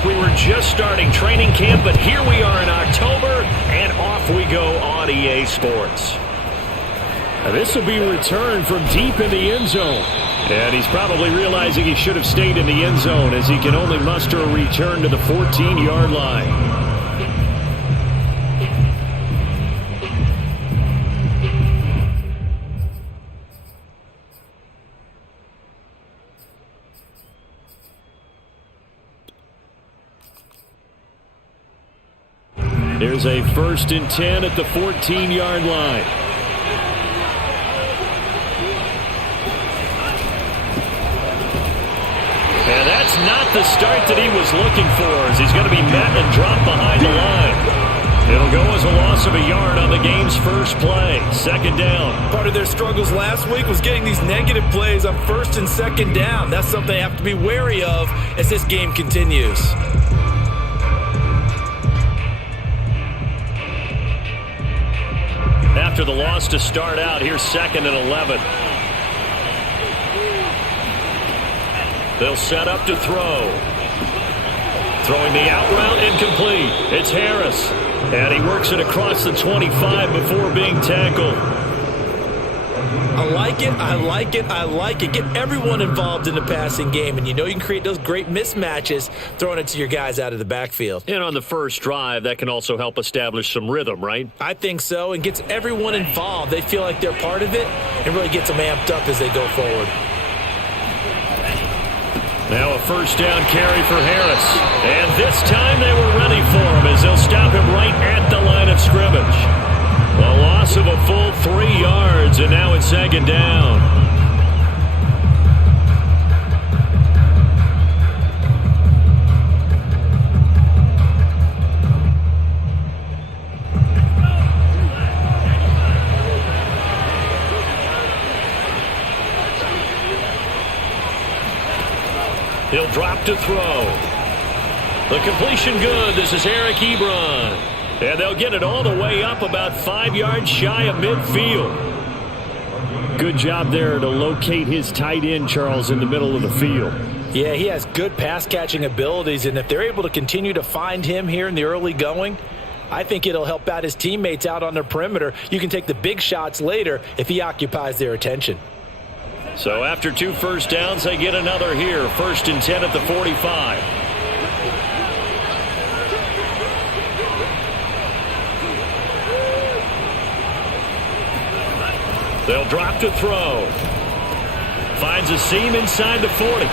like we were just starting training camp, but here we are in October, and off we go on EA Sports. This will be a return from deep in the end zone. And he's probably realizing he should have stayed in the end zone as he can only muster a return to the 14-yard line. Here's a 1st and 10 at the 14-yard line. And that's not the start that he was looking for, as he's going to be met and dropped behind the line. It'll go as a loss of a yard on the game's first play. 2nd down. Part of their struggles last week was getting these negative plays on 1st and 2nd down. That's something they have to be wary of as this game continues. After the loss to start out, here's 2nd and 11. They'll set up to throw. Throwing the out route, incomplete. It's Harris. And he works it across the 25 before being tackled. I like it, I like it, I like it. Get everyone involved in the passing game, and you know you can create those great mismatches throwing it to your guys out of the backfield. And on the first drive, that can also help establish some rhythm, right? I think so, and gets everyone involved. They feel like they're part of it and really gets them amped up as they go forward. Now a 1st down carry for Harris. And this time they were ready for him as they'll stop him right at the line of scrimmage. A loss of a full 3 yards, and now it's 2nd down. He'll drop to throw. The completion good. This is Eric Ebron. And they'll get it all the way up about 5 yards shy of midfield. Good job there to locate his tight end, Charles, in the middle of the field. Yeah, he has good pass-catching abilities, and if they're able to continue to find him here in the early going, I think it'll help out his teammates out on their perimeter. You can take the big shots later if he occupies their attention. So after 2 first downs, they get another here. 1st and 10 at the 45. They'll drop to throw. Finds a seam inside the 40.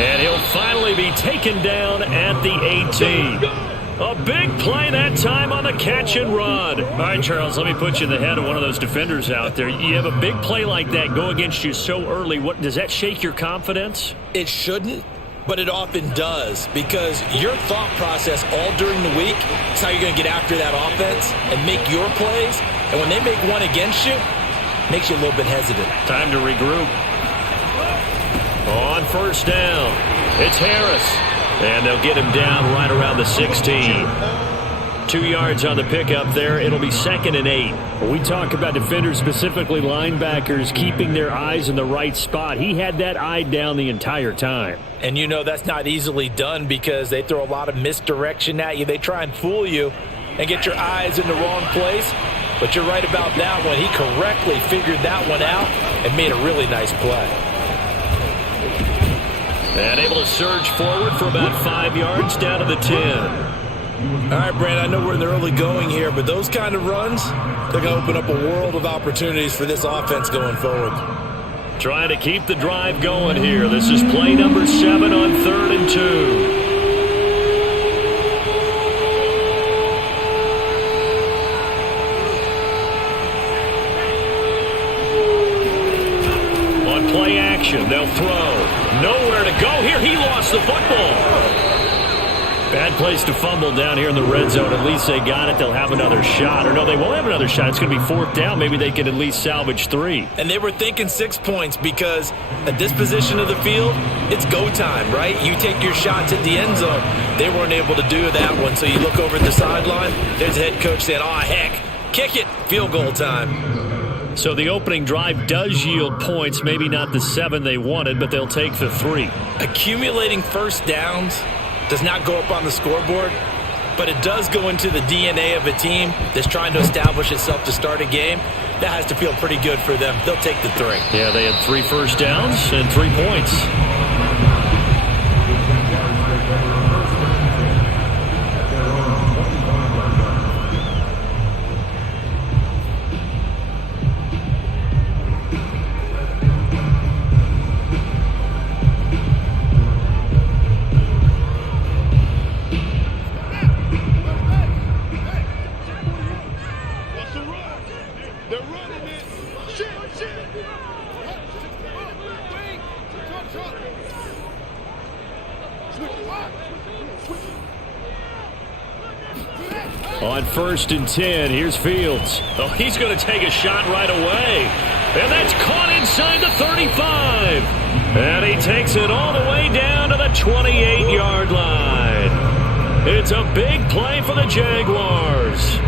And he'll finally be taken down at the 18. A big play that time on the catch and run. All right, Charles, let me put you in the head of one of those defenders out there. You have a big play like that go against you so early. What does that shake your confidence? It shouldn't, but it often does, because your thought process all during the week is how you're going to get after that offense and make your plays. And when they make one against you, it makes you a little bit hesitant. Time to regroup. On 1st down, it's Harris. And they'll get him down right around the 16. 2 yards on the pickup there. It'll be 2nd and 8. When we talk about defenders, specifically linebackers, keeping their eyes in the right spot, he had that eye down the entire time. And you know that's not easily done because they throw a lot of misdirection at you. They try and fool you and get your eyes in the wrong place. But you're right about that one. He correctly figured that one out and made a really nice play. And able to surge forward for about 5 yards down to the 10. All right, Brand, I know we're in the early going here, but those kind of runs, they're going to open up a world of opportunities for this offense going forward. Trying to keep the drive going here. This is play number 7 on 3rd and 2. Play action. They'll throw. Nowhere to go here. He lost the football. Bad place to fumble down here in the red zone. At least they got it. They'll have another shot. Or no, they won't have another shot. It's going to be 4th down. Maybe they can at least salvage 3. And they were thinking 6 points because at this position of the field, it's go time, right? You take your shots at the end zone. They weren't able to do that one. So you look over at the sideline. There's the head coach saying, oh, heck, kick it. Field goal time. So the opening drive does yield points, maybe not the 7 they wanted, but they'll take the 3. Accumulating first downs does not go up on the scoreboard, but it does go into the DNA of a team that's trying to establish itself to start a game. That has to feel pretty good for them. They'll take the 3. Yeah, they had 3 first downs and 3 points. On 1st and 10, here's Fields. Oh, he's going to take a shot right away. And that's caught inside the 35. And he takes it all the way down to the 28-yard line. It's a big play for the Jaguars.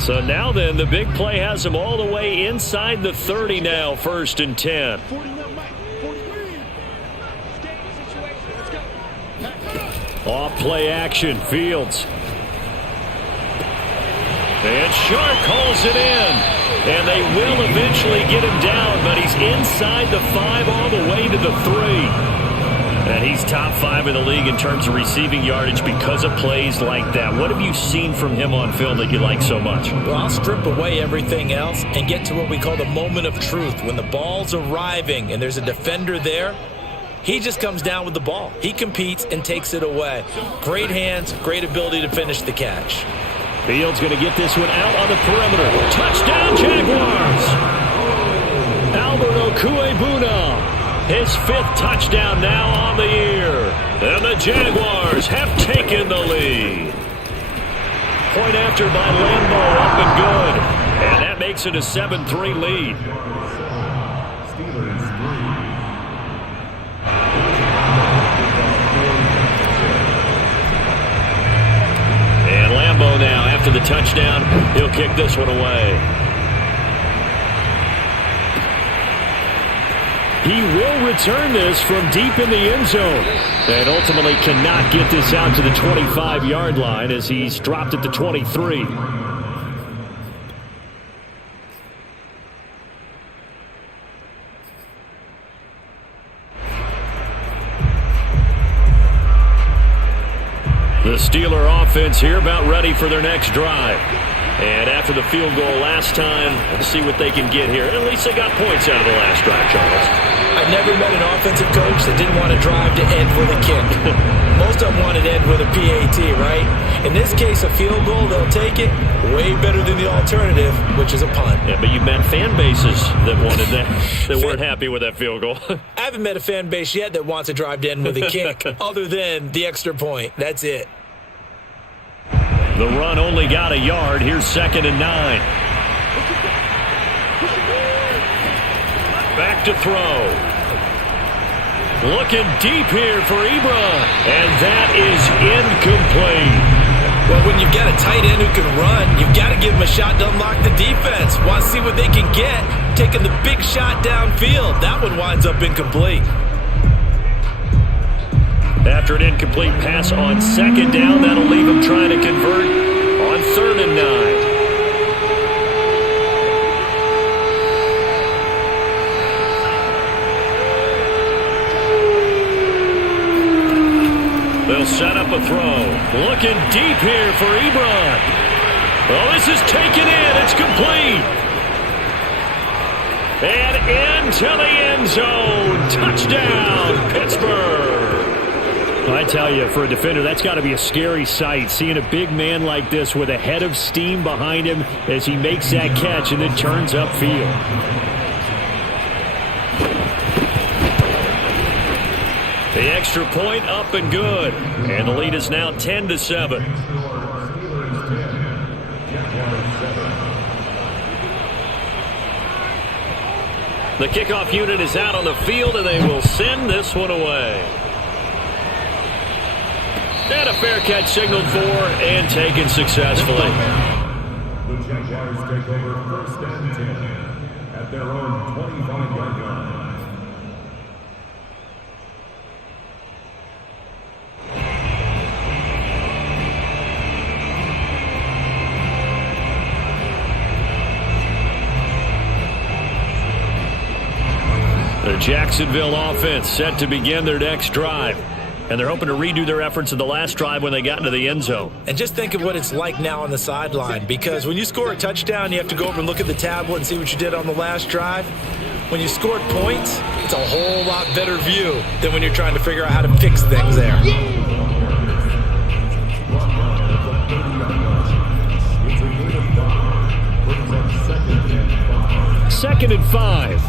So now then, the big play has him all the way inside the 30 now, 1st and 10. Off play action, Fields. And Shark calls it in. And they will eventually get him down, but he's inside the 5 all the way to the 3. And he's top 5 in the league in terms of receiving yardage because of plays like that. What have you seen from him on film that you like so much? Well, I'll strip away everything else and get to what we call the moment of truth. When the ball's arriving and there's a defender there, he just comes down with the ball. He competes and takes it away. Great hands, great ability to finish the catch. Fields going to get this one out on the perimeter. Touchdown, Jaguars! Albert Okuebuna. His 5th touchdown now on the year. And the Jaguars have taken the lead. Point after by Lambeau, up and good. And that makes it a 7-3 lead. And Lambeau now, after the touchdown, he'll kick this one away. He will return this from deep in the end zone and ultimately cannot get this out to the 25-yard line as he's dropped at the 23. The Steeler offense here about ready for their next drive. And after the field goal last time, we'll see what they can get here. At least they got points out of the last drive, Charles. I've never met an offensive coach that didn't want to drive to end with a kick. Most of them wanted to end with a PAT, right? In this case, a field goal, they'll take it. Way better than the alternative, which is a punt. Yeah, but you've met fan bases that wanted that, that weren't happy with that field goal. I haven't met a fan base yet that wants to drive to end with a kick other than the extra point. That's it. The run only got a yard. Here's 2nd and 9. Back to throw. Looking deep here for Ebron. And that is incomplete. Well, when you've got a tight end who can run, you've got to give him a shot to unlock the defense. Want to see what they can get. Taking the big shot downfield. That one winds up incomplete. After an incomplete pass on 2nd down, that'll leave him trying to convert on 3rd and 9. They'll set up a throw. Looking deep here for Ebron. Well, this is taken in. It's complete. And into the end zone. Touchdown, Pittsburgh. I tell you, for a defender, that's got to be a scary sight, seeing a big man like this with a head of steam behind him as he makes that catch and then turns upfield. The extra point up and good, and the lead is now 10-7. The kickoff unit is out on the field, and they will send this one away. And a fair catch signaled for and taken successfully. The Jaguars take over 1st and 10 at their own 25-yard line. The Jacksonville offense set to begin their next drive. And they're hoping to redo their efforts in the last drive when they got into the end zone. And just think of what it's like now on the sideline, because when you score a touchdown, you have to go over and look at the tablet and see what you did on the last drive. When you scored points, it's a whole lot better view than when you're trying to figure out how to fix things there. Second and 5.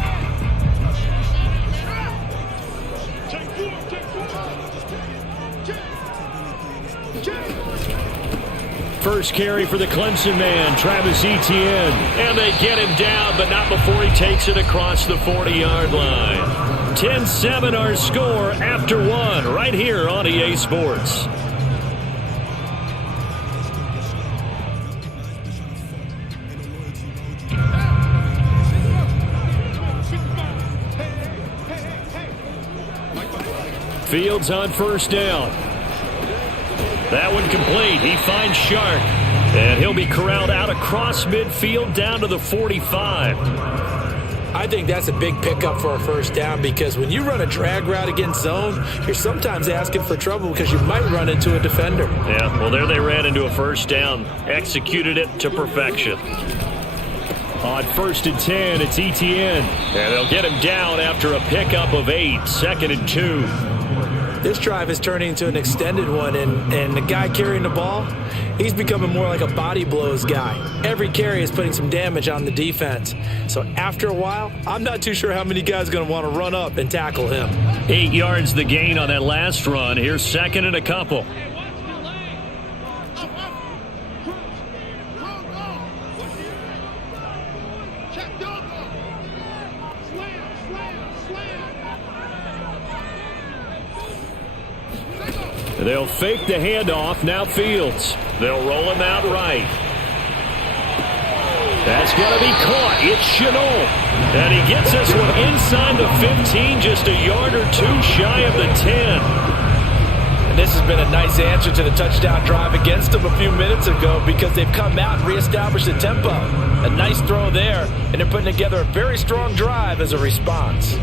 First carry for the Clemson man, Travis Etienne. And they get him down, but not before he takes it across the 40-yard line. 10-7 our score after one, right here on EA Sports. Fields on first down. That one complete. He finds Shark. And he'll be corralled out across midfield down to the 45. I think that's a big pickup for a first down, because when you run a drag route against zone, you're sometimes asking for trouble because you might run into a defender. Yeah, well, there they ran into a first down. Executed it to perfection. On 1st and 10, it's Etienne. And they'll get him down after a pickup of 8. 2nd and 2. This drive is turning into an extended one, and the guy carrying the ball, he's becoming more like a body blows guy. Every carry is putting some damage on the defense. So after a while, I'm not too sure how many guys are going to want to run up and tackle him. 8 yards the gain on that last run. Here's 2nd and a couple. They'll fake the handoff. Now Fields. They'll roll him out right. That's going to be caught. It's Chenault. And he gets this one inside the 15, just a yard or two shy of the 10. And this has been a nice answer to the touchdown drive against them a few minutes ago, because they've come out and reestablished the tempo. A nice throw there, and they're putting together a very strong drive as a response.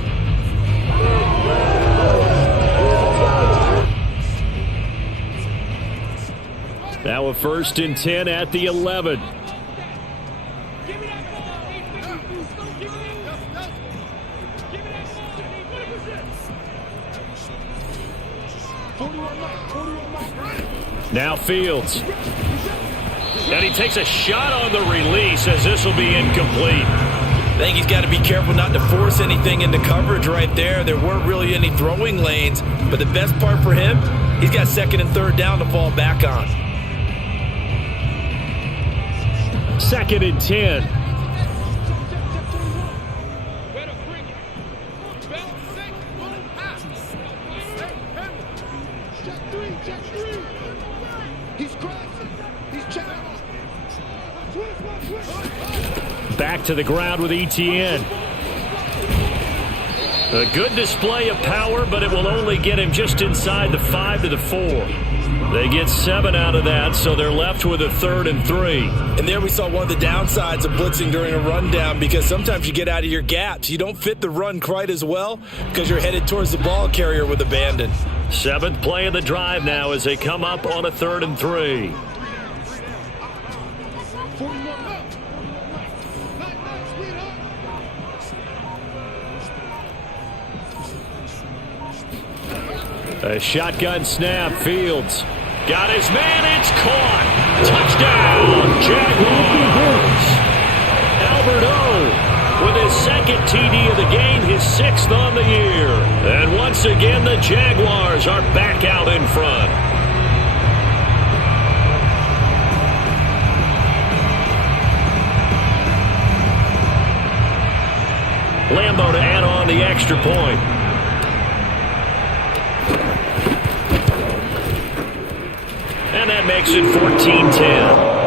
Now a 1st and 10 at the 11. Now Fields. And he takes a shot on the release, as this will be incomplete. I think he's got to be careful not to force anything into coverage right there. There weren't really any throwing lanes, but the best part for him, he's got 2nd and 3rd down to fall back on. 2nd and 10. Back to the ground with Etienne. A good display of power, but it will only get him just inside the 5 to the 4. They get 7 out of that, so they're left with a 3rd and 3. And there we saw one of the downsides of blitzing during a rundown, because sometimes you get out of your gaps. You don't fit the run quite as well because you're headed towards the ball carrier with abandon. 7th play of the drive now as they come up on a 3rd and 3. A shotgun snap. Fields got his man. It's caught. Touchdown, Jaguars. Albert O with his 2nd TD of the game, his 6th on the year. And once again, the Jaguars are back out in front. Lambo to add on the extra point. And that makes it 14-10.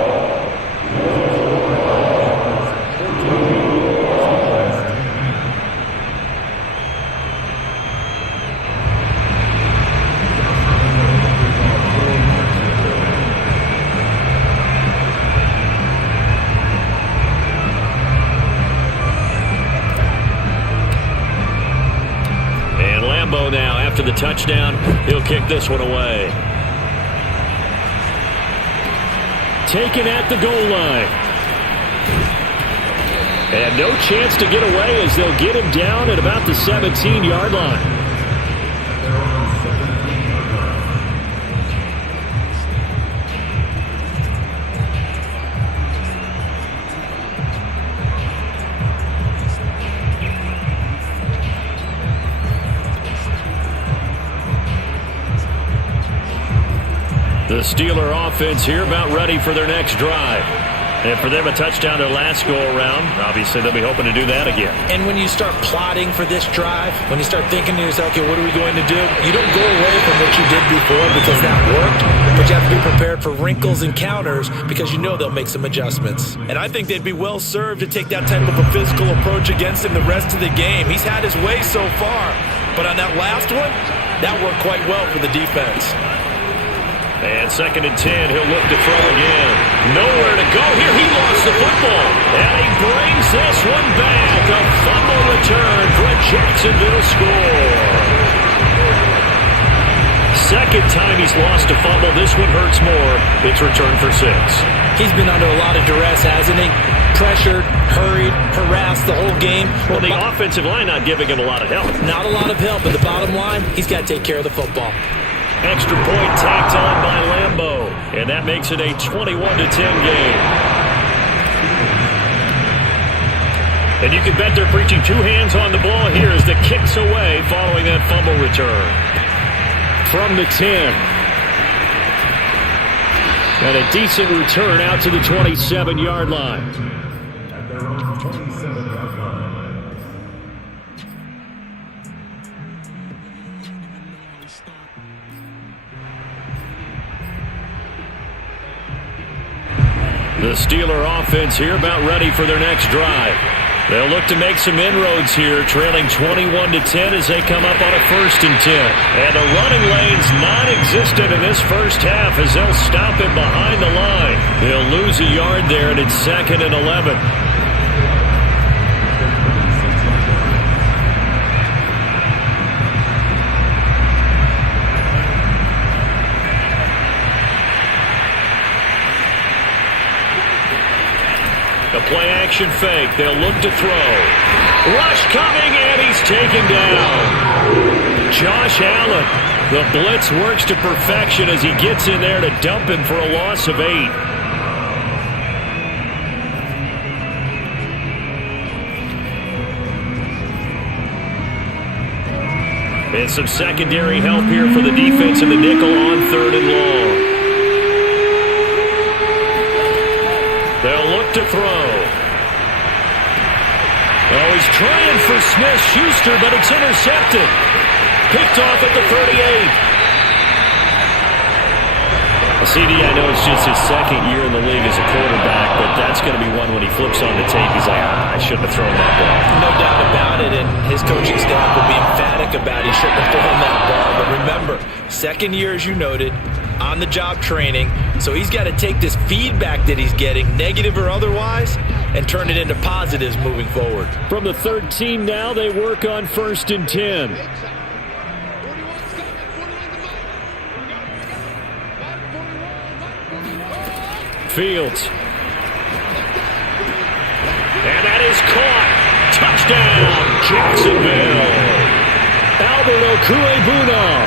after the touchdown. He'll kick this one away. Taken at the goal line. And no chance to get away as they'll get him down at about the 17-yard line. The Steeler offense here about ready for their next drive. And for them, a touchdown their last go-around. Obviously, they'll be hoping to do that again. And when you start plotting for this drive, when you start thinking to yourself, okay, what are we going to do? You don't go away from what you did before because that worked, but you have to be prepared for wrinkles and counters because you know they'll make some adjustments. And I think they'd be well served to take that type of a physical approach against him the rest of the game. He's had his way so far, but on that last one, that worked quite well for the defense. And 2nd and 10, he'll look to throw again. Nowhere to go here. He lost the football. And he brings this one back. A fumble return for a Jacksonville score. Second time he's lost a fumble. This one hurts more. It's returned for 6. He's been under a lot of duress, hasn't he? Pressured, hurried, harassed the whole game. Well, the offensive line not giving him a lot of help. Not a lot of help, but the bottom line, he's got to take care of the football. Extra point tacked on by Lambeau. And that makes it a 21-10 game. And you can bet they're preaching 2 hands on the ball here as the kick's away following that fumble return. From the 10. And a decent return out to the 27-yard line. At their own 27-yard line. The Steeler offense here about ready for their next drive. They'll look to make some inroads here, trailing 21-10 as they come up on a 1st and 10. And the running lane's non-existent in this first half as they'll stop him behind the line. They'll lose a yard there, and it's 2nd and 11. The play-action fake. They'll look to throw. Rush coming, and he's taken down. Josh Allen. The blitz works to perfection as he gets in there to dump him for a loss of 8. And some secondary help here for the defense in the nickel on 3rd and long. They'll look to throw. Oh, he's trying for Smith-Schuster, but it's intercepted. Picked off at the 38. CD, I know it's just his 2nd year in the league as a quarterback, but that's going to be one when he flips on the tape. He's like, I shouldn't have thrown that ball. No doubt about it, and his coaching staff will be emphatic about he shouldn't have thrown that ball. But remember, 2nd year, as you noted, on-the-job training, so he's got to take this feedback that he's getting, negative or otherwise, and turn it into positives moving forward. From the 13 now, they work on 1st and 10. Fields. And that is caught. Touchdown, Jacksonville. Albert Okwuegbunam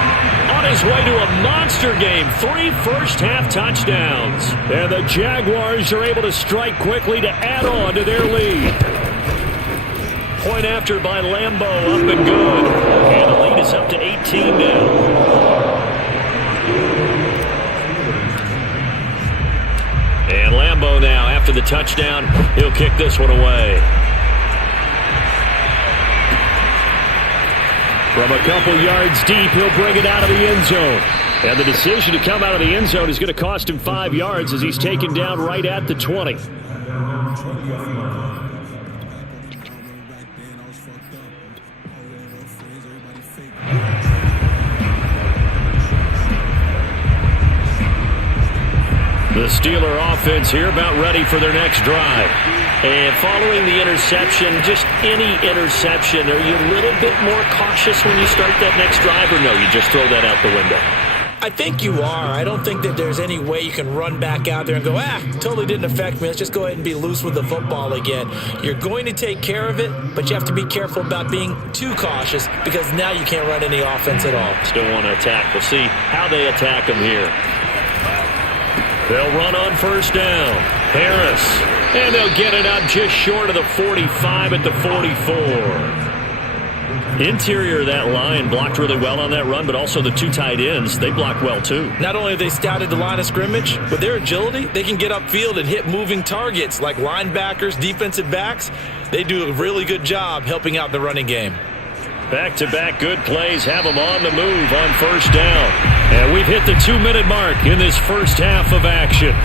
on his way to a monster game. 3 first-half touchdowns. And the Jaguars are able to strike quickly to add on to their lead. Point after by Lambeau, up and good. And the lead is up to 18 now. And Lambeau now, after the touchdown, he'll kick this one away. From a couple yards deep, he'll bring it out of the end zone. And the decision to come out of the end zone is going to cost him 5 yards as he's taken down right at the 20. The Steeler offense here about ready for their next drive. And following the interception, just any interception, are you a little bit more cautious when you start that next drive, or no, you just throw that out the window? I think you are. I don't think that there's any way you can run back out there and go, totally didn't affect me. Let's just go ahead and be loose with the football again. You're going to take care of it, but you have to be careful about being too cautious because now you can't run any offense at all. Still want to attack. We'll see how they attack them here. They'll run on first down. Harris. And they'll get it up just short of the 45 at the 44. Interior of that line blocked really well on that run, but also the two tight ends, they blocked well too. Not only have they scouted the line of scrimmage, with their agility, they can get upfield and hit moving targets like linebackers, defensive backs. They do a really good job helping out the running game. Back-to-back good plays have them on the move on first down. And we've hit the 2-minute mark in this first half of action.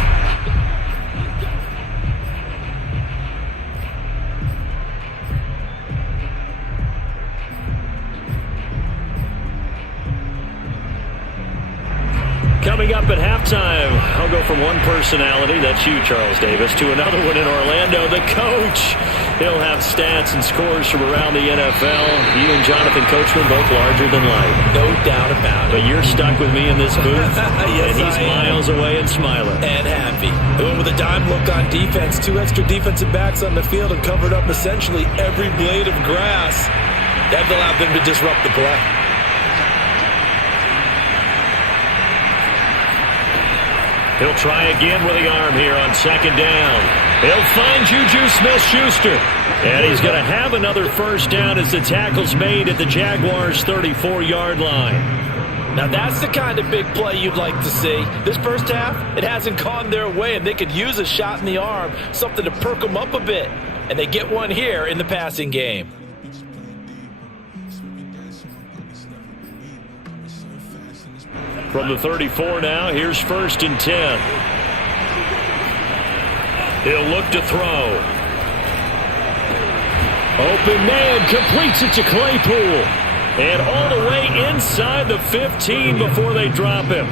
Coming up at halftime, I'll go from one personality, that's you, Charles Davis, to another one in Orlando, the coach. He'll have stats and scores from around the NFL. You and Jonathan Coachman, both larger than life. No doubt about it. But you're stuck with me in this booth, yes, and he's miles away and smiling. And happy. The one with a dime look on defense, two extra defensive backs on the field and covered up essentially every blade of grass. That allowed them to disrupt the play. He'll try again with the arm here on second down. He'll find Juju Smith-Schuster. And he's going to have another first down as the tackle's made at the Jaguars' 34-yard line. Now that's the kind of big play you'd like to see. This first half, it hasn't gone their way, and they could use a shot in the arm, something to perk them up a bit. And they get one here in the passing game. From the 34 now, here's 1st and 10. He'll look to throw. Open man, completes it to Claypool. And all the way inside the 15 before they drop him.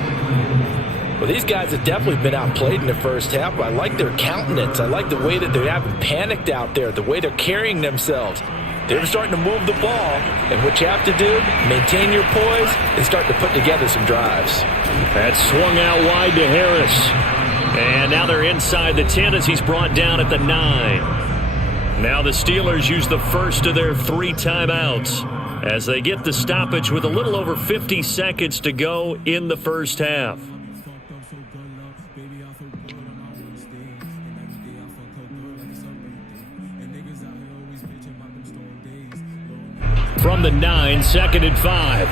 Well, these guys have definitely been outplayed in the first half, but I like their countenance. I like the way that they haven't panicked out there, the way they're carrying themselves. They're starting to move the ball, and what you have to do, maintain your poise and start to put together some drives. That swung out wide to Harris. And now they're inside the 10 as he's brought down at the 9. Now the Steelers use the first of their 3 timeouts as they get the stoppage with a little over 50 seconds to go in the first half. From the 9, 2nd and 5.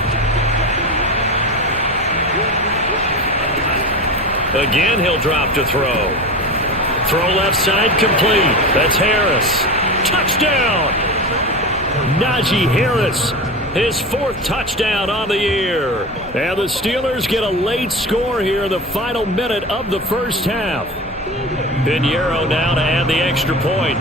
Again, he'll drop to throw. Throw left side complete. That's Harris. Touchdown! Najee Harris, his 4th touchdown on the year. And the Steelers get a late score here in the final minute of the first half. Pinheiro now to add the extra point.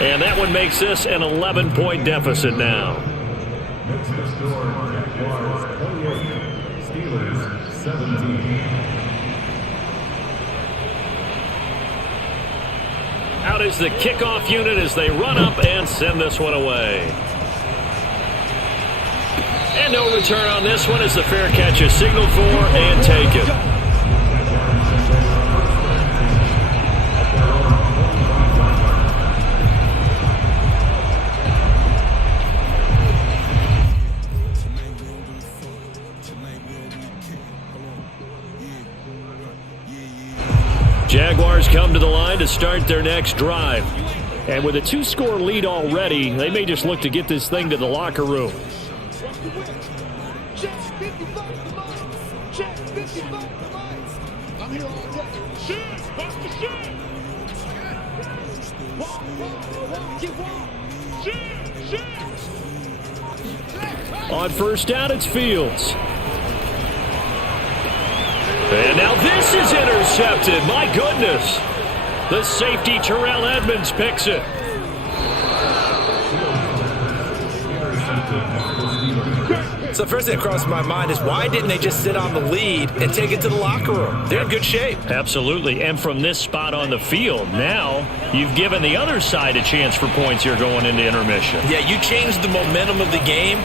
And that one makes this an 11-point deficit now. Next to score, Jaguars 28, Steelers 17. Out is the kickoff unit as they run up and send this one away. And no return on this one as the fair catch is signaled for and taken. Jaguars come to the line to start their next drive. And with a 2-score lead already, they may just look to get this thing to the locker room. On first down, it's Fields. And now this is intercepted. My goodness. The safety, Terrell Edmonds, picks it. So the first thing that crossed my mind is why didn't they just sit on the lead and take it to the locker room? They're in good shape. Absolutely. And from this spot on the field, now you've given the other side a chance for points here going into intermission. Yeah, you changed the momentum of the game,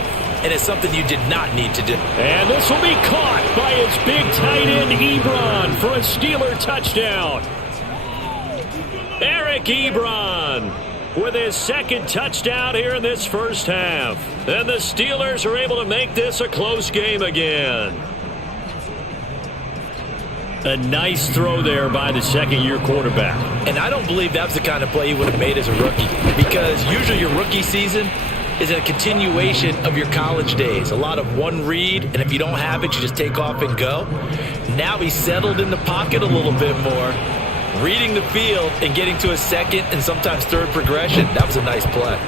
and it's something you did not need to do. And this will be caught by his big tight end, Ebron, for a Steeler touchdown. Eric Ebron with his second touchdown here in this first half. And the Steelers are able to make this a close game again. A nice throw there by the second-year quarterback. And I don't believe that's the kind of play he would have made as a rookie, because usually your rookie season is a continuation of your college days. A lot of one read, and if you don't have it, you just take off and go. Now he's settled in the pocket a little bit more, reading the field and getting to a second and sometimes third progression. That was a nice play.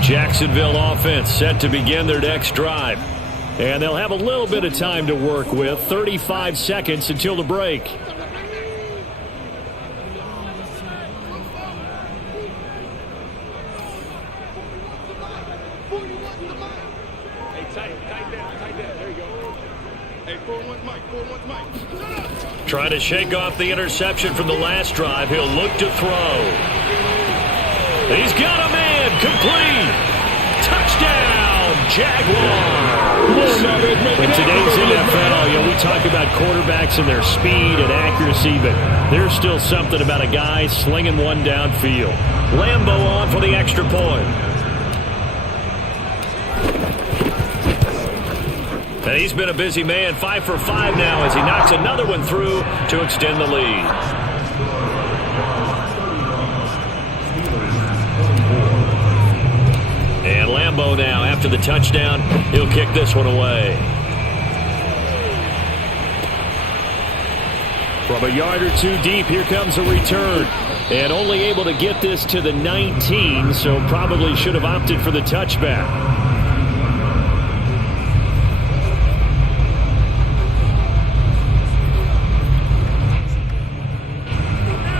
Jacksonville offense set to begin their next drive. And they'll have a little bit of time to work with. 35 seconds until the break. Trying to shake off the interception from the last drive. He'll look to throw. He's got a man, complete. Touchdown, Jaguars. In today's NFL, we talk about quarterbacks and their speed and accuracy, but there's still something about a guy slinging one downfield. Lambeau on for the extra point. And he's been a busy man, 5 for 5 now as he knocks another one through to extend the lead. And Lambeau now, after the touchdown, he'll kick this one away. From a yard or two deep, here comes a return. And only able to get this to the 19, so probably should have opted for the touchback.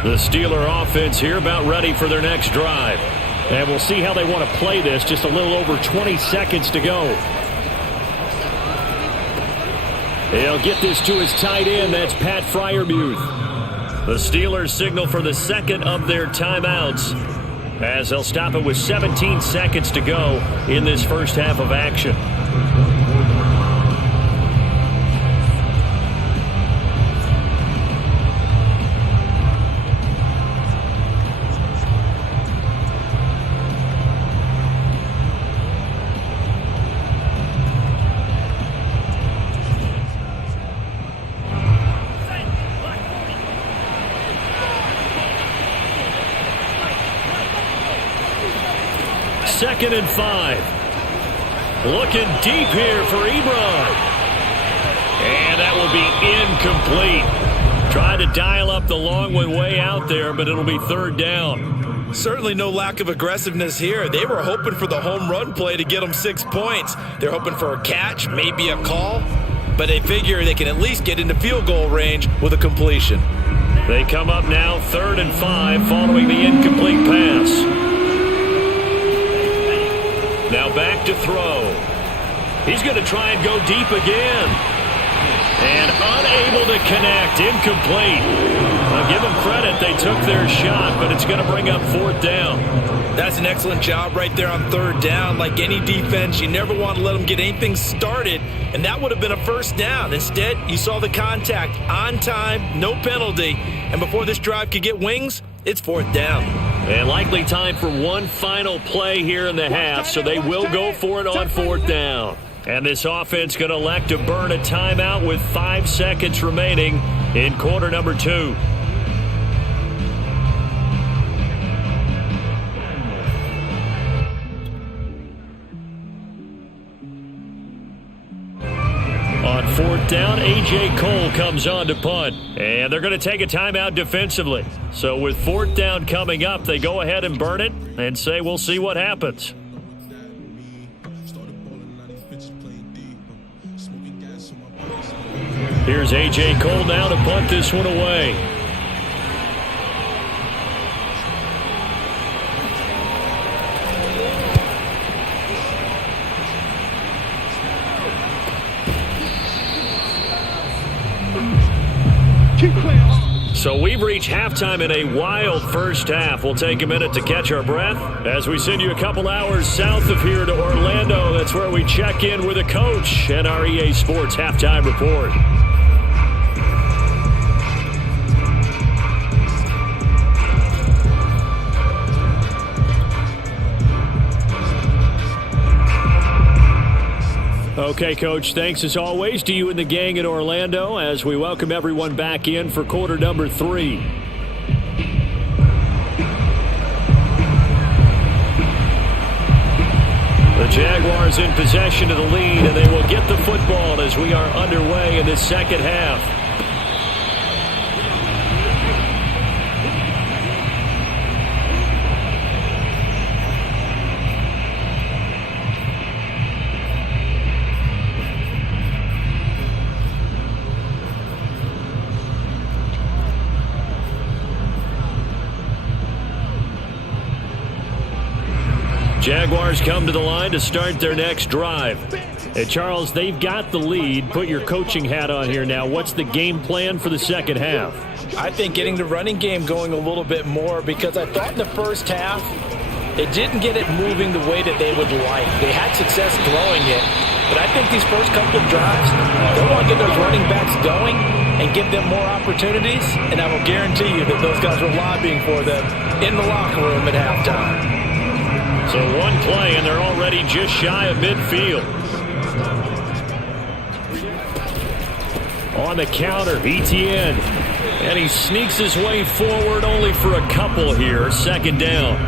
The Steeler offense here about ready for their next drive. And we'll see how they want to play this. Just a little over 20 seconds to go. He'll get this to his tight end. That's Pat Freiermuth. The Steelers signal for the second of their timeouts as they'll stop it with 17 seconds to go in this first half of action. Second and 5. Looking deep here for Ebron. And that will be incomplete. Tried to dial up the long one way out there, but it'll be third down. Certainly no lack of aggressiveness here. They were hoping for the home run play to get them 6 points. They're hoping for a catch, maybe a call, but they figure they can at least get into field goal range with a completion. They come up now 3rd and 5 following the incomplete pass. Now back to throw. He's going to try and go deep again. And unable to connect. Incomplete. I'll give them credit. They took their shot, but it's going to bring up 4th down. That's an excellent job right there on 3rd down. Like any defense, you never want to let them get anything started, and that would have been a 1st down. Instead, you saw the contact on time, no penalty, and before this drive could get wings, it's 4th down. And likely time for one final play here in the half, so they will go for it on 4th down. And this offense going to elect to burn a timeout with 5 seconds remaining in quarter number 2. 4th down. A.J. Cole comes on to punt. And they're going to take a timeout defensively. So with 4th down coming up, they go ahead and burn it and say we'll see what happens. Here's A.J. Cole now to punt this one away. So we've reached halftime in a wild first half. We'll take a minute to catch our breath as we send you a couple hours south of here to Orlando. That's where we check in with a coach and our EA Sports halftime report. Okay, Coach, thanks as always to you and the gang in Orlando as we welcome everyone back in for quarter number 3. The Jaguars in possession of the lead, and they will get the football as we are underway in this second half. Jaguars come to the line to start their next drive. Hey, Charles, they've got the lead. Put your coaching hat on here now. What's the game plan for the second half? I think getting the running game going a little bit more, because I thought in the first half they didn't get it moving the way that they would like. They had success throwing it, but I think these first couple of drives, they want to get those running backs going and give them more opportunities, and I will guarantee you that those guys were lobbying for them in the locker room at halftime. So one play, and they're already just shy of midfield. On the counter, Etienne. And he sneaks his way forward only for a couple here. Second down.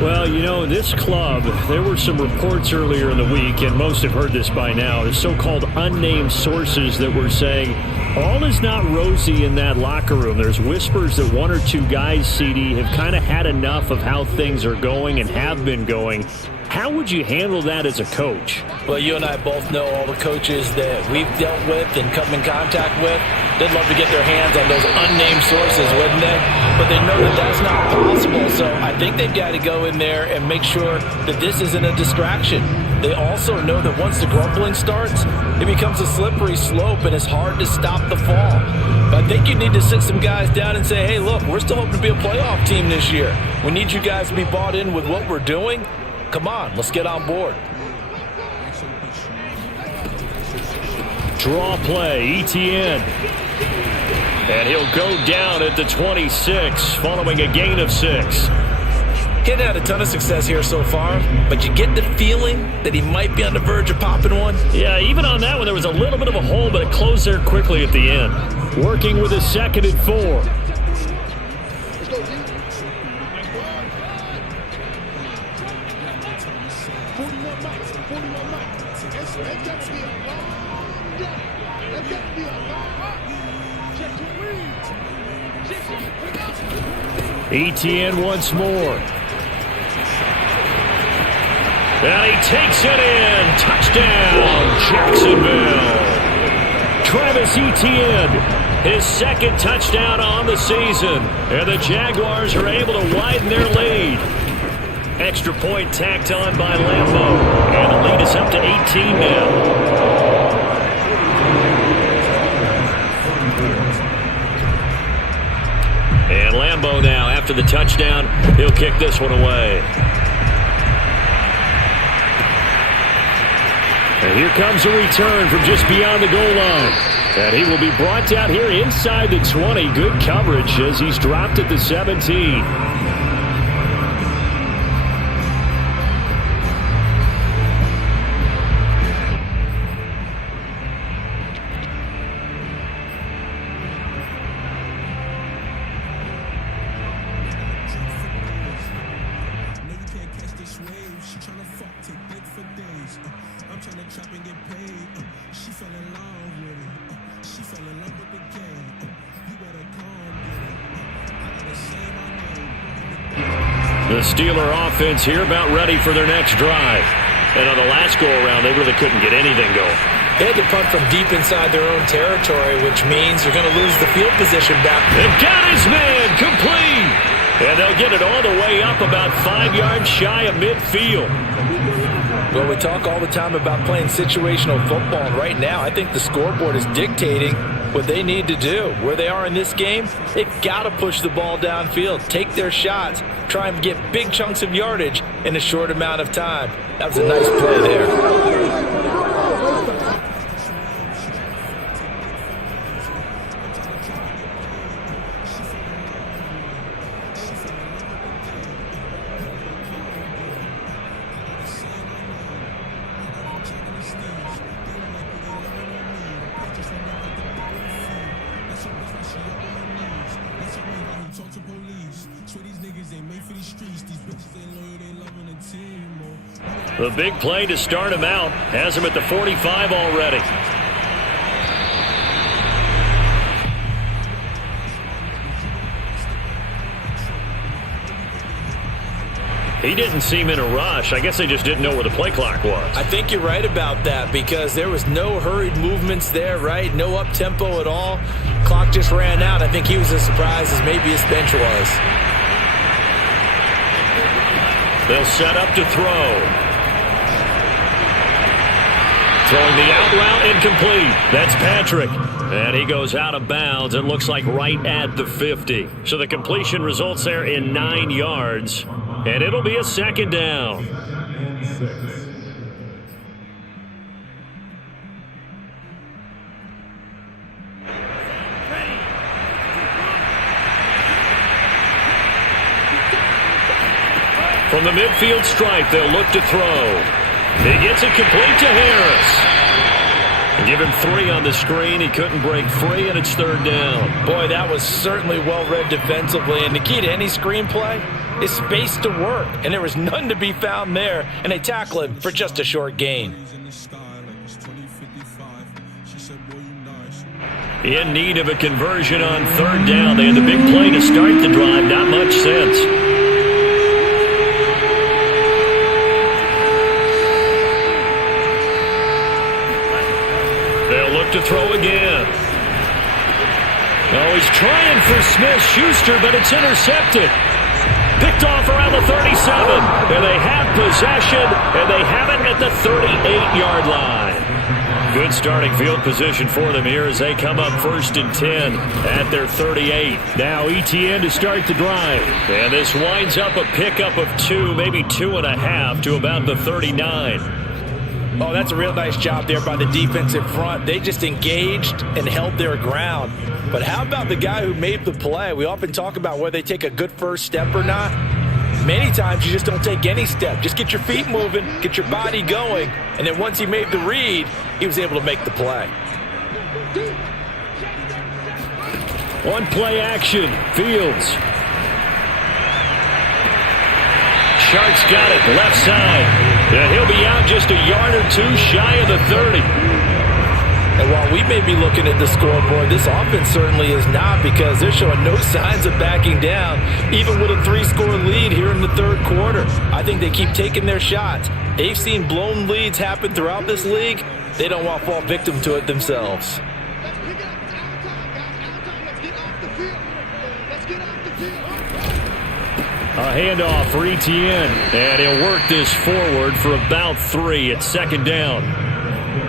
Well, you know, this club, there were some reports earlier in the week, and most have heard this by now, the so-called unnamed sources that were saying all is not rosy in that locker room. There's whispers that one or two guys, CD, have kind of had enough of how things are going and have been going. How would you handle that as a coach? Well, you and I both know all the coaches that we've dealt with and come in contact with. They'd love to get their hands on those unnamed sources, wouldn't they? But they know that that's not possible. So I think they've got to go in there and make sure that this isn't a distraction. They also know that once the grumbling starts, it becomes a slippery slope and it's hard to stop the fall. But I think you need to sit some guys down and say, hey, look, we're still hoping to be a playoff team this year. We need you guys to be bought in with what we're doing. Come on, let's get on board. Draw play, Etienne. And he'll go down at the 26 following a gain of 6. He had a ton of success here so far, but you get the feeling that he might be on the verge of popping one. Yeah, even on that one, there was a little bit of a hole, but it closed there quickly at the end. Working with a 2nd and 4. Etienne once more. And he takes it in. Touchdown, Jacksonville. Travis Etienne, his 2nd touchdown on the season. And the Jaguars are able to widen their lead. Extra point tacked on by Lambeau. And the lead is up to 18 now. And Lambeau now, after the touchdown, he'll kick this one away. And here comes a return from just beyond the goal line. And he will be brought down here inside the 20. Good coverage as he's dropped at the 17. I'm trying to trap and get paid. She fell in love with it. The Steeler offense here about ready for their next drive. And on the last go-around, they really couldn't get anything going. They had to punt from deep inside their own territory, which means you're going to lose the field position back. They've got his man complete. And they'll get it all the way up about 5 yards shy of midfield. Well, we talk all the time about playing situational football, and right now I think the scoreboard is dictating what they need to do. Where they are in this game, they've got to push the ball downfield, take their shots, try and get big chunks of yardage in a short amount of time. That was a nice play there. The big play to start him out has him at the 45 already. He didn't seem in a rush. I guess they just didn't know where the play clock was. I think you're right about that because there was no hurried movements there, right? No up-tempo at all. Clock just ran out. I think he was as surprised as maybe his bench was. They'll set up to throw. Throwing the out route incomplete. That's Patrick. And he goes out of bounds. It looks like right at the 50. So the completion results there in 9 yards. And it'll be a second down. From the midfield stripe, they'll look to throw. He gets it complete to Harris. Give him 3 on the screen. He couldn't break free, and it's third down. Boy, that was certainly well-read defensively. And the key to any screenplay is space to work. And there was none to be found there. And they tackle him for just a short gain. In need of a conversion on third down. They had the big play to start the drive. Not much sense. To throw again. Oh, he's trying for Smith-Schuster, but it's intercepted. Picked off around the 37. And they have possession, and they have it at the 38-yard line. Good starting field position for them here as they come up 1st and 10 at their 38. Now ETN to start the drive. And this winds up a pickup of 2, maybe 2.5 to about the 39. Oh, that's a real nice job there by the defensive front. They just engaged and held their ground. But how about the guy who made the play? We often talk about whether they take a good first step or not. Many times you just don't take any step. Just get your feet moving, get your body going, and then once he made the read, he was able to make the play. One play action, Fields. Shark's got it, left side. And he'll be out just a yard or 2 shy of the 30. And while we may be looking at the scoreboard, this offense certainly is not because they're showing no signs of backing down, even with a 3-score lead here in the third quarter. I think they keep taking their shots. They've seen blown leads happen throughout this league. They don't want to fall victim to it themselves. A handoff for ETN, and he'll work this forward for about 3 at second down.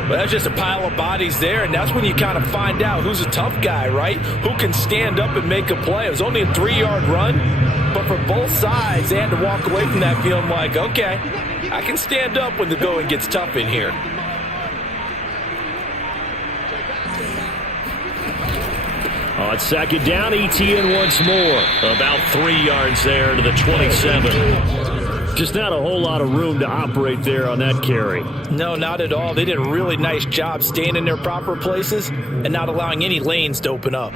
Well, that's just a pile of bodies there, and that's when you kind of find out who's a tough guy, right? Who can stand up and make a play. It was only a 3-yard run, but for both sides, they had to walk away from that feeling like, okay, I can stand up when the going gets tough in here. On second down, ETN once more. About 3 yards there to the 27. Just not a whole lot of room to operate there on that carry. No, not at all. They did a really nice job staying in their proper places and not allowing any lanes to open up.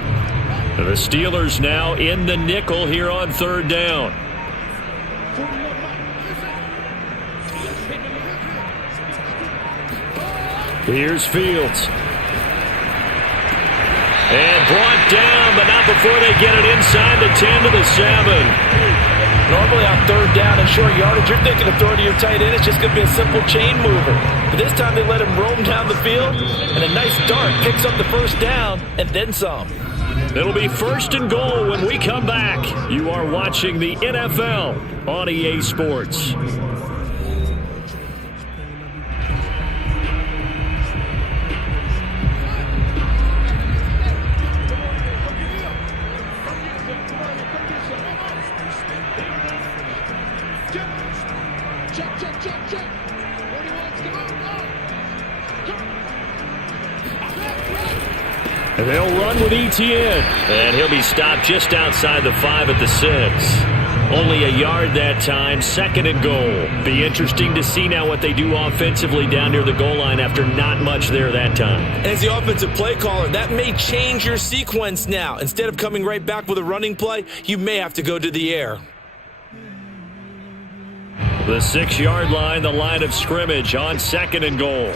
The Steelers now in the nickel here on third down. Here's Fields. And brought down, but not before they get it inside the 10 to the 7. Normally on third down and short yardage, you're thinking of throwing to your tight end. It's just going to be a simple chain mover. But this time they let him roam down the field, and a nice dart picks up the first down and then some. It'll be 1st and goal when we come back. You are watching the NFL on EA Sports. And they'll run with ETN. And he'll be stopped just outside the 5 at the 6. Only a yard that time, 2nd and goal. Be interesting to see now what they do offensively down near the goal line after not much there that time. As the offensive play caller, that may change your sequence now. Instead of coming right back with a running play, you may have to go to the air. The 6-yard line, the line of scrimmage on 2nd and goal.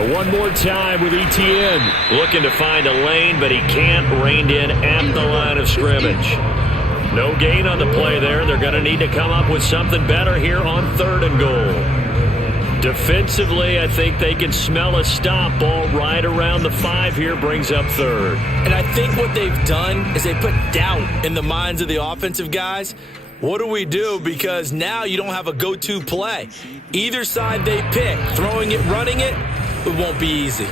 One more time with ETN. Looking to find a lane, but he can't. Reined in at the line of scrimmage. No gain on the play there. They're going to need to come up with something better here on 3rd and goal. Defensively, I think they can smell a stop. Ball right around the 5 here, brings up 3rd. And I think what they've done is they put doubt in the minds of the offensive guys. What do we do? Because now you don't have a go-to play. Either side they pick, throwing it, running it, it won't be easy.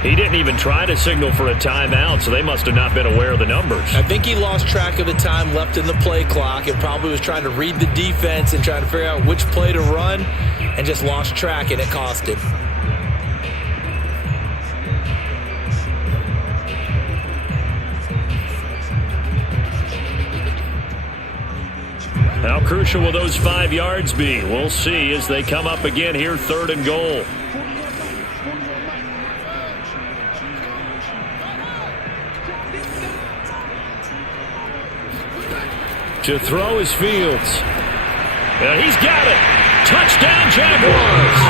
He didn't even try to signal for a timeout, so they must have not been aware of the numbers. I think he lost track of the time left in the play clock and probably was trying to read the defense and trying to figure out which play to run and just lost track, and it cost him. How crucial will those 5 yards be? We'll see as they come up again here, 3rd and goal. To throw is Fields. And he's got it. Touchdown, Jaguars.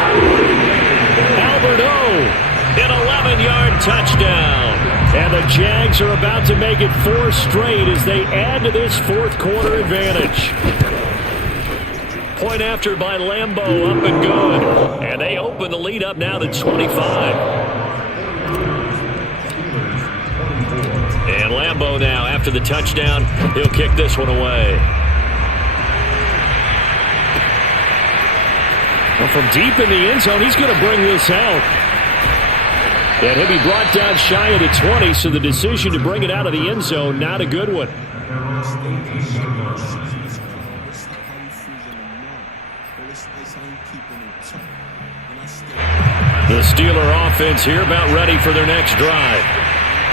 Albert O, an 11-yard touchdown. And the Jags are about to make it 4 straight as they add to this 4th quarter advantage. Point after by Lambeau, up and good. And they open the lead up now to 25. And Lambeau now, after the touchdown, he'll kick this one away. Well, from deep in the end zone, he's going to bring this out. And he'll be brought down shy of the 20, so the decision to bring it out of the end zone, not a good one. The Steeler offense here about ready for their next drive.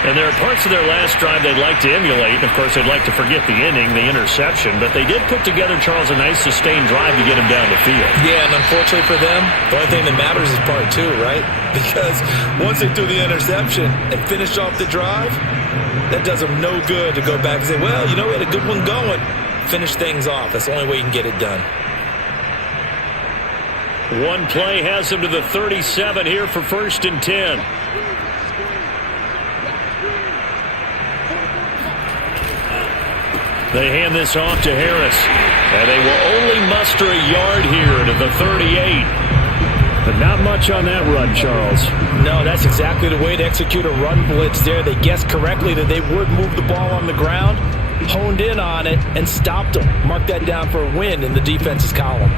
And there are parts of their last drive they'd like to emulate. And, of course, they'd like to forget the inning, the interception. But they did put together, Charles, a nice sustained drive to get him down the field. Yeah, and unfortunately for them, the only thing that matters is part 2, right? Because once they threw the interception and finished off the drive, that does them no good to go back and say, well, you know, we had a good one going. Finish things off. That's the only way you can get it done. One play has him to the 37 here for 1st and 10. They hand this off to Harris. And they will only muster a yard here to the 38. But not much on that run, Charles. No, that's exactly the way to execute a run blitz there. They guessed correctly that they would move the ball on the ground, honed in on it, and stopped them. Mark that down for a win in the defense's column.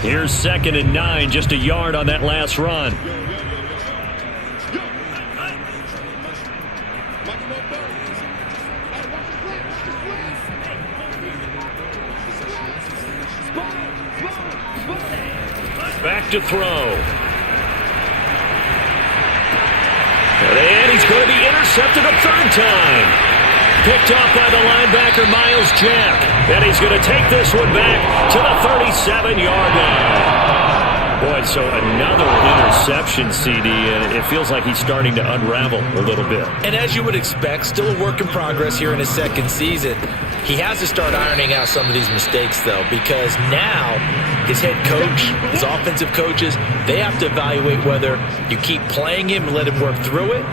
Here's 2nd and 9, just a yard on that last run. Back to throw. And he's going to be intercepted a 3rd time. picked off by the linebacker, Miles Jack. And he's going to take this one back to the 37-yard line. Boy, so another interception, CD, and it feels like he's starting to unravel a little bit. And as you would expect, still a work in progress here in his second season. He has to start ironing out some of these mistakes, though, because now his head coach, his offensive coaches, they have to evaluate whether you keep playing him and let him work through it,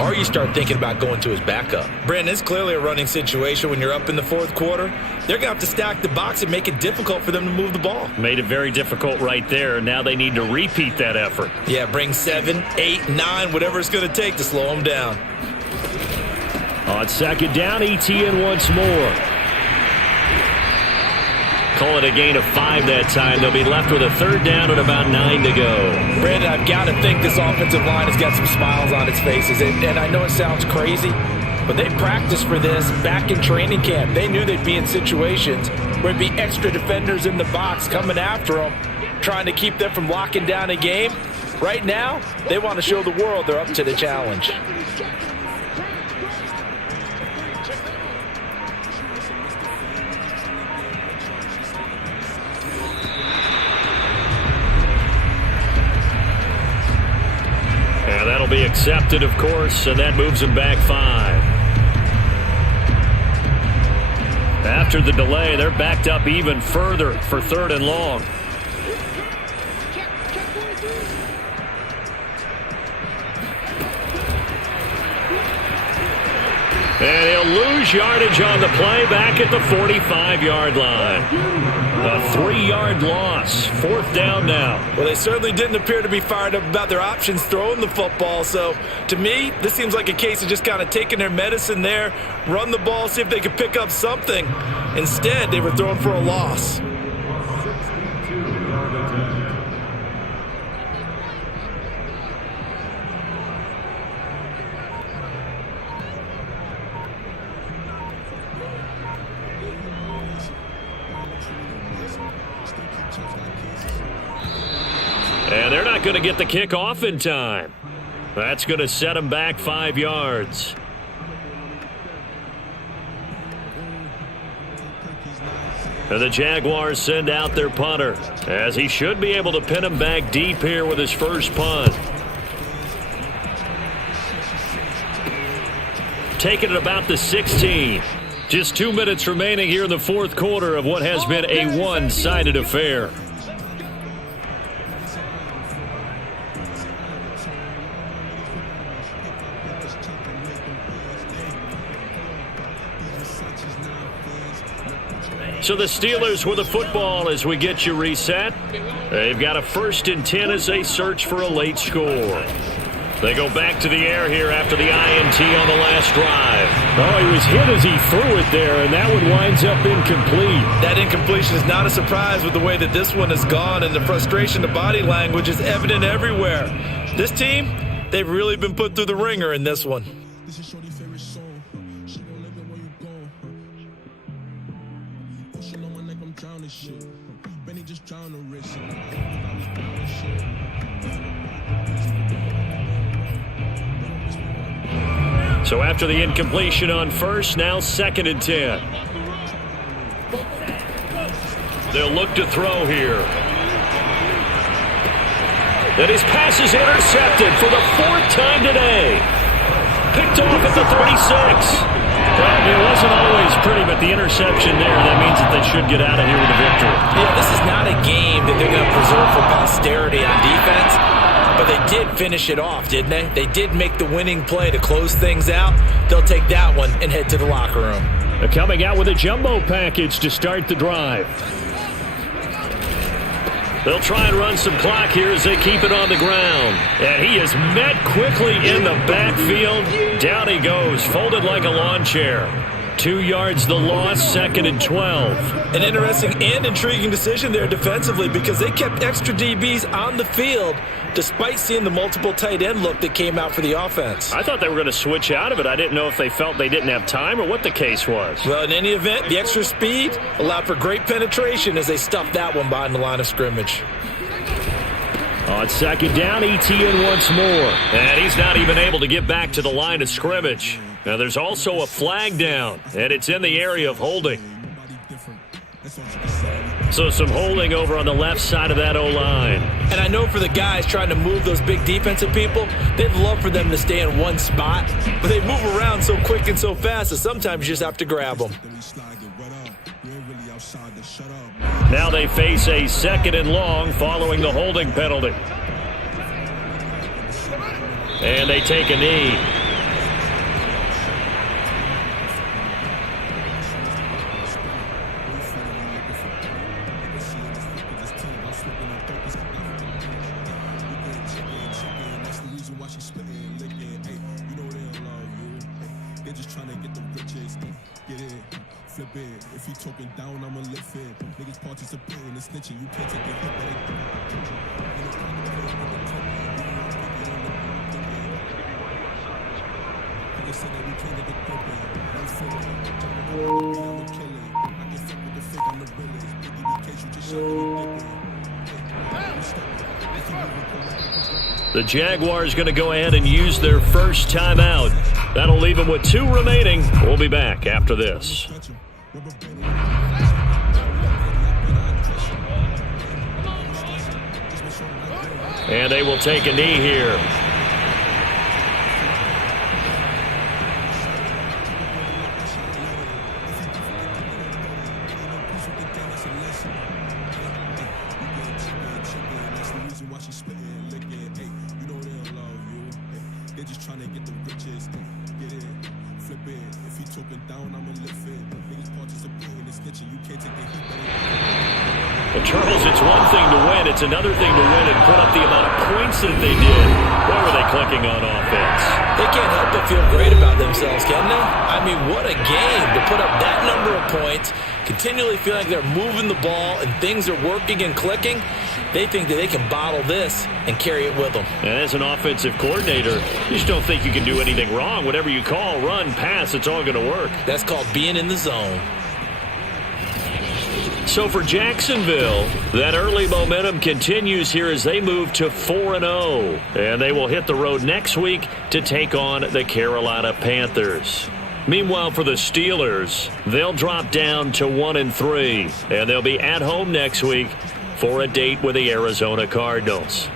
or you start thinking about going to his backup. Brandon, it's clearly a running situation when you're up in the fourth quarter. They're going to have to stack the box and make it difficult for them to move the ball. Made it very difficult right there. Now they need to repeat that effort. Yeah, bring 7, 8, 9, whatever it's going to take to slow them down. On second down, ETN once more. Call it a gain of 5 that time. They'll be left with a third down and about 9 to go. Brandon, I've got to think this offensive line has got some smiles on its faces. And I know it sounds crazy, but they practiced for this back in training camp. They knew they'd be in situations where there'd be extra defenders in the box coming after them, trying to keep them from locking down a game. Right now, they want to show the world they're up to the challenge. And that'll be accepted, of course, and that moves them back 5. After the delay, they're backed up even further for third and long. And he'll lose yardage on the play back at the 45-yard line. A 3-yard loss. Fourth down now. Well, they certainly didn't appear to be fired up about their options throwing the football. So, to me, this seems like a case of just kind of taking their medicine there, run the ball, see if they could pick up something. Instead, they were throwing for a loss. And they're not going to get the kickoff in time. That's going to set them back 5 yards. And the Jaguars send out their punter, as he should be able to pin him back deep here with his first punt. Taking it about the 16. Just 2 minutes remaining here in the fourth quarter of what has been a one-sided affair. So the Steelers with the football as we get you reset. They've got a 1st and 10 as they search for a late score. They go back to the air here after the INT on the last drive. Oh, he was hit as he threw it there, and that one winds up incomplete. That incompletion is not a surprise with the way that this one has gone, and the frustration, the body language is evident everywhere. This team, they've really been put through the ringer in this one. So after the incompletion on first, now 2nd and 10. They'll look to throw here. And his pass is intercepted for the 4th time today. Picked off at the 36. Well, it wasn't always pretty, but the interception there, that means that they should get out of here with a victory. Yeah, this is not a game that they're going to preserve for posterity on defense, but they did finish it off, didn't they? They did make the winning play to close things out. They'll take that one and head to the locker room. They're coming out with a jumbo package to start the drive. They'll try and run some clock here as they keep it on the ground. And he is met quickly in the backfield. Down he goes, folded like a lawn chair. 2 yards the loss, 2nd and 12. An interesting and intriguing decision there defensively because they kept extra DBs on the field despite seeing the multiple tight end look that came out for the offense. I thought they were going to switch out of it. I didn't know if they felt they didn't have time or what the case was. Well, in any event, the extra speed allowed for great penetration as they stuffed that one behind the line of scrimmage. On 2nd down, ETN once more. And he's not even able to get back to the line of scrimmage. Now there's also a flag down, and it's in the area of holding. So some holding over on the left side of that O-line. And I know for the guys trying to move those big defensive people, they'd love for them to stay in one spot, but they move around so quick and so fast that sometimes you just have to grab them. Now they face a 2nd and long following the holding penalty. And they take a knee. If you talking down, I'ma lift it. Niggas participating and snitching. You can't take it. The Jaguars going to go ahead and use their first timeout. That'll leave them with 2 remaining. We'll be back after this. And they will take a knee here. Well, Charles, it's one thing to win. It's another thing to win and put up the amount of points that they did. Why were they clicking on offense? They can't help but feel great about themselves, can they? I mean, what a game to put up that number of points, continually feel like they're moving the ball and things are working and clicking. They think that they can bottle this and carry it with them. And as an offensive coordinator, you just don't think you can do anything wrong. Whatever you call, run, pass, it's all going to work. That's called being in the zone. So for Jacksonville, that early momentum continues here as they move to 4-0. And they will hit the road next week to take on the Carolina Panthers. Meanwhile, for the Steelers, they'll drop down to 1-3. And they'll be at home next week for a date with the Arizona Cardinals.